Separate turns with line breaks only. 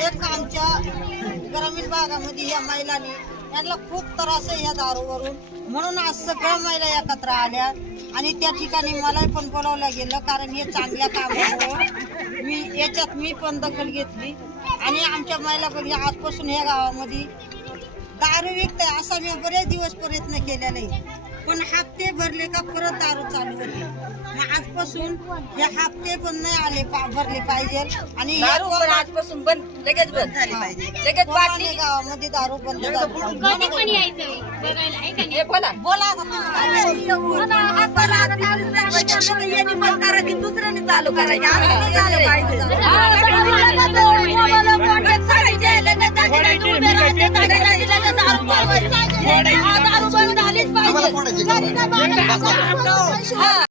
एक आमच्या ग्रामीण भागामध्ये या महिलांनी यांना खूप त्रास आहे या दारूवरून म्हणून आज सगळ्या महिला एकत्र आल्या आणि त्या ठिकाणी मला पण बोलावलं गेलं कारण हे चांगल्या कामामुळं मी याच्यात मी पण दखल घेतली आणि आमच्या महिला आजपासून या गावामध्ये दारू विकत असा मी बरेच दिवस प्रयत्न केलेला आहे. पण हप्ते भरले का परत दारू चालू होते मग आजपासून हे हप्ते पण नाही आले पा- भरले पाहिजे
आणि दारू पण आजपासून बंद लगेच बंद झाली पाहिजे लगेच बाटली
गावामध्ये दारू बंद झाली पाहिजे.
कधी पण यायचं बघायला आहे का नाही
हे बोला बोला आता तुम्ही काय दुसऱ्याने चालू करायची आम्ही झालं पाहिजे 你看你看妈妈你看她都穿成这